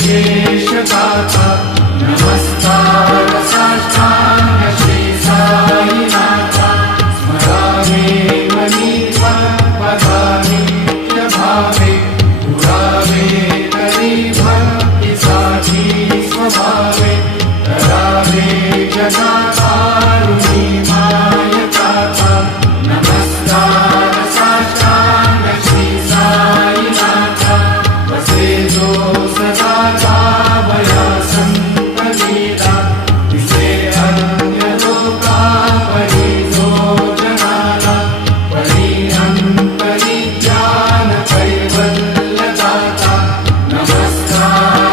विशेष गाथा नमस्कार साष्टांग श्री साईनाथा स्मरावे मनी पदानि भावे पुरावे करी भक्तीसाठी स्वभावे करावे जगाकारुणी माय गाथा नमस्कार साष्टांग श्री साईनाथा वसे जो सदा जावया संत लीला तिचे अन्य लोकापरी जो जनाला परी अंतरी ज्ञान कैवल्य दाता नमस्कार